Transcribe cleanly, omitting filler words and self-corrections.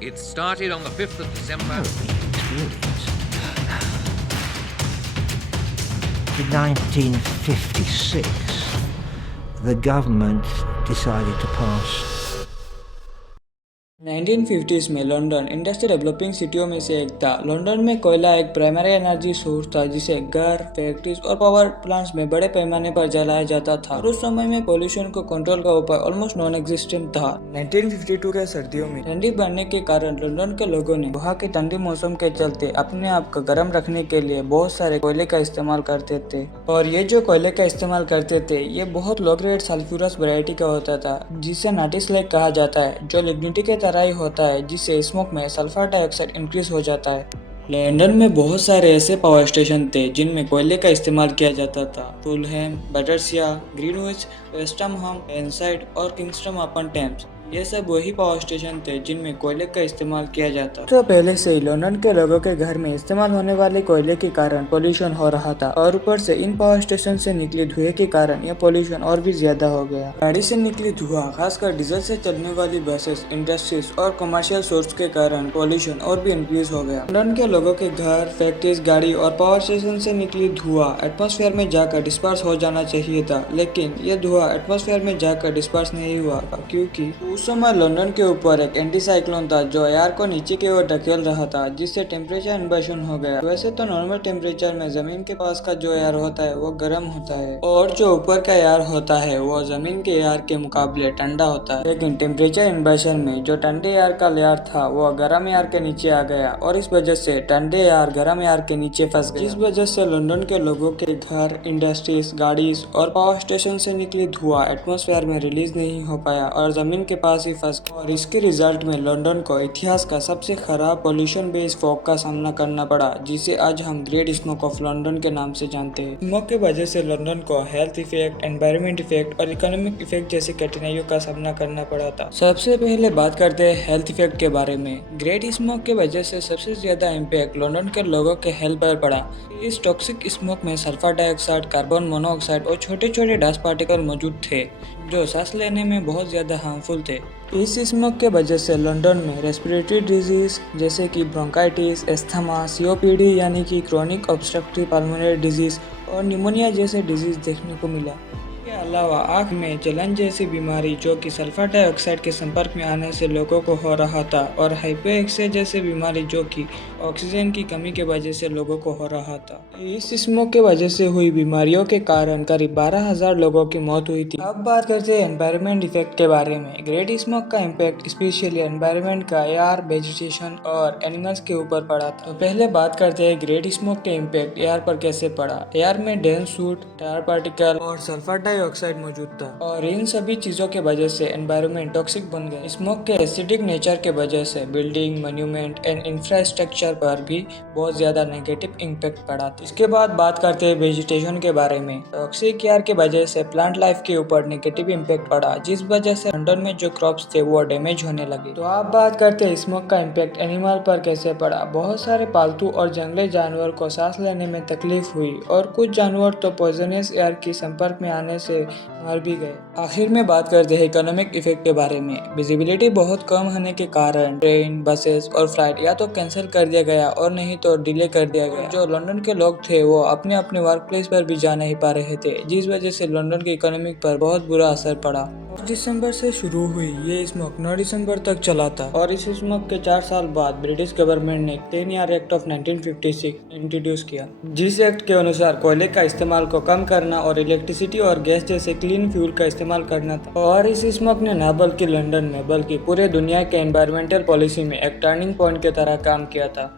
It started on the 5th of December. In 1956, the government decided to pass 1950s में London industry developing सिटियों में से एक था। London में कोयला एक प्राइमरी एनर्जी सोर्स था जिसे घर, फैक्ट्रीज और पावर प्लांट्स में बड़े पैमाने पर जलाया जाता था और उस समय में पोल्यूशन को कंट्रोल का उपाय ऑलमोस्ट नॉन एग्जिस्टेंट था। 1952 के सर्दियों में ठंडी बढ़ने के कारण लंदन के लोगों ने वहाँ की ठंडी मौसम के चलते अपने आप को गर्म रखने के लिए बहुत सारे कोयले का इस्तेमाल करते थे और ये जो कोयले का इस्तेमाल करते थे ये बहुत लो ग्रेड सल्फ्यूरस वैरायटी का होता था जिसे नाटी स्लैग कहा जाता है, जो लिग्निटी के तरह ही होता है जिससे स्मोक में सल्फर डाइऑक्साइड इंक्रीज हो जाता है। लंदन में बहुत सारे ऐसे पावर स्टेशन थे जिनमें कोयले का इस्तेमाल किया जाता था। फुलहैम, बटरशिया, ग्रीनविच, वेस्टहम, एनसाइड और किंगस्टन अपॉन टेम्स ये सब वही पावर स्टेशन थे जिनमें कोयले का इस्तेमाल किया जाता। तो पहले से ही लंदन के लोगों के घर में इस्तेमाल होने वाले कोयले के कारण पोल्यूशन हो रहा था और ऊपर से इन पावर स्टेशन से निकले धुएं के कारण यह पोल्यूशन और भी ज्यादा हो गया। गाड़ी से निकली धुआं, खासकर डीजल से चलने वाली बसेस, इंडस्ट्रीज और कमर्शियल सोर्स के कारण पोल्यूशन और भी इंक्रीज हो गया। लंदन के लोगों के घर, फैक्ट्रीज, गाड़ी और पावर स्टेशन से निकली धुआं एटमॉस्फेयर में जाकर डिस्पर्स हो जाना चाहिए था, लेकिन यह धुआं एटमॉस्फेयर में जाकर डिस्पर्स नहीं हुआ क्योंकि उस समय लंदन के ऊपर एक एंटी साइक्लोन था जो एयर को नीचे की ओर धकेल रहा था जिससे टेम्परेचर इन्वर्जन हो गया। वैसे तो नॉर्मल टेम्परेचर में जमीन के पास का जो एयर होता है वो गर्म होता है और जो ऊपर का एयर होता है वो जमीन के एयर के मुकाबले ठंडा होता है, लेकिन टेम्परेचर इन्वर्जन में जो ठंडे एयर का लेयर था वो गर्म एयर के नीचे आ गया और इस वजह से ठंडे एयर गर्म एयर के नीचे फंस गया, जिस वजह से लंदन के लोगों के घर, इंडस्ट्रीज, गाड़ीज और पावर स्टेशन से निकली धुआं एटमॉस्फेयर में रिलीज नहीं हो पाया और जमीन के पास ही फंस गया और इसके रिजल्ट में लंदन को इतिहास का सबसे खराब पोल्यूशन बेस्ड फॉग का सामना करना पड़ा जिसे आज हम ग्रेट स्मोक ऑफ लंदन के नाम से जानते हैं। स्मोक के वजह से लंदन को हेल्थ इफेक्ट, एनवायरमेंट इफेक्ट और इकोनॉमिक इफेक्ट जैसे कठिनाइयों का सामना करना पड़ा था। सबसे पहले बात करते हैं हेल्थ इफेक्ट के बारे में। ग्रेट स्मोक के वजह से सबसे ज्यादा इम्पैक्ट लंदन के लोगों के हेल्थ पर पड़ा। इस टॉक्सिक स्मोक में सल्फर डाइऑक्साइड, कार्बन मोनोऑक्साइड और छोटे छोटे डस्ट पार्टिकल मौजूद थे जो सांस लेने में बहुत ज्यादा हार्मफुल थे। इस स्मोक के वजह से लंदन में रेस्पिरेटरी डिजीज जैसे कि ब्रोंकाइटिस, एस्थमा, सीओपीडी यानी कि क्रोनिक ऑब्स्ट्रक्टिव पल्मोनरी डिजीज और निमोनिया जैसे डिजीज देखने को मिला। इसके अलावा आँख में जलन जैसी बीमारी जो कि सल्फर डाइऑक्साइड के संपर्क में आने से लोगों को हो रहा था और हाइपोक्सिया जैसी बीमारी जो कि ऑक्सीजन की कमी के वजह से लोगों को हो रहा था। इस स्मोक के वजह से हुई बीमारियों के कारण करीब 12,000 लोगों की मौत हुई थी। अब बात करते हैं एनवायरमेंट इफेक्ट के बारे में। ग्रेट स्मोक का इम्पैक्ट स्पेशली एनवायरमेंट का एयर, वेजिटेशन और एनिमल्स के ऊपर पड़ा था। तो पहले बात करते हैं ग्रेट स्मोक के इम्पैक्ट एयर पर कैसे पड़ा। एयर में डेंस सूट, टायर पार्टिकल और सल्फर डाइऑक्साइड मौजूद था और इन सभी चीजों के वजह से एनवायरमेंट टॉक्सिक बन गया। स्मोक के एसिडिक नेचर के वजह से बिल्डिंग, मॉन्यूमेंट एंड इंफ्रास्ट्रक्चर पर भी बहुत ज्यादा नेगेटिव इम्पैक्ट पड़ा था। इसके बाद बात करते हैं वेजिटेशन के बारे में। टॉक्सिक एयर के वजह से प्लांट लाइफ के ऊपर नेगेटिव इम्पैक्ट पड़ा जिस वजह से लंदन में जो क्रॉप्स थे वो डैमेज होने लगे। तो आप बात करते हैं स्मोक का इम्पैक्ट एनिमल पर कैसे पड़ा। बहुत सारे पालतू और जंगली जानवर को सांस लेने में तकलीफ हुई और कुछ जानवर तो पॉइजनस एयर के संपर्क में आने से मर भी गए। आखिर में बात करते हैं इकोनॉमिक इफेक्ट के बारे में। विजिबिलिटी बहुत कम होने के कारण ट्रेन, बसेस और फ्लाइट या तो कैंसिल कर दिया गया और नहीं तो डिले कर दिया गया। जो लंदन के लोग थे वो अपने अपने वर्क प्लेस पर भी जा नहीं पा रहे थे जिस वजह से लंदन की इकोनॉमिक पर बहुत बुरा असर पड़ा। 9 दिसंबर से शुरू हुई ये स्मोक 9 दिसंबर तक चला था और इस स्मोक के 4 साल बाद ब्रिटिश गवर्नमेंट ने clean air act of 1956 introduce किया, जिस एक्ट के अनुसार कोयले का इस्तेमाल को कम करना और इलेक्ट्रिसिटी और गैस जैसे क्लीन फ्यूल का इस्तेमाल करना था। और इस स्मोक ने न बल्कि लंदन में बल्कि पूरे दुनिया के एनवायरमेंटल पॉलिसी में एक टर्निंग पॉइंट की तरह काम किया था।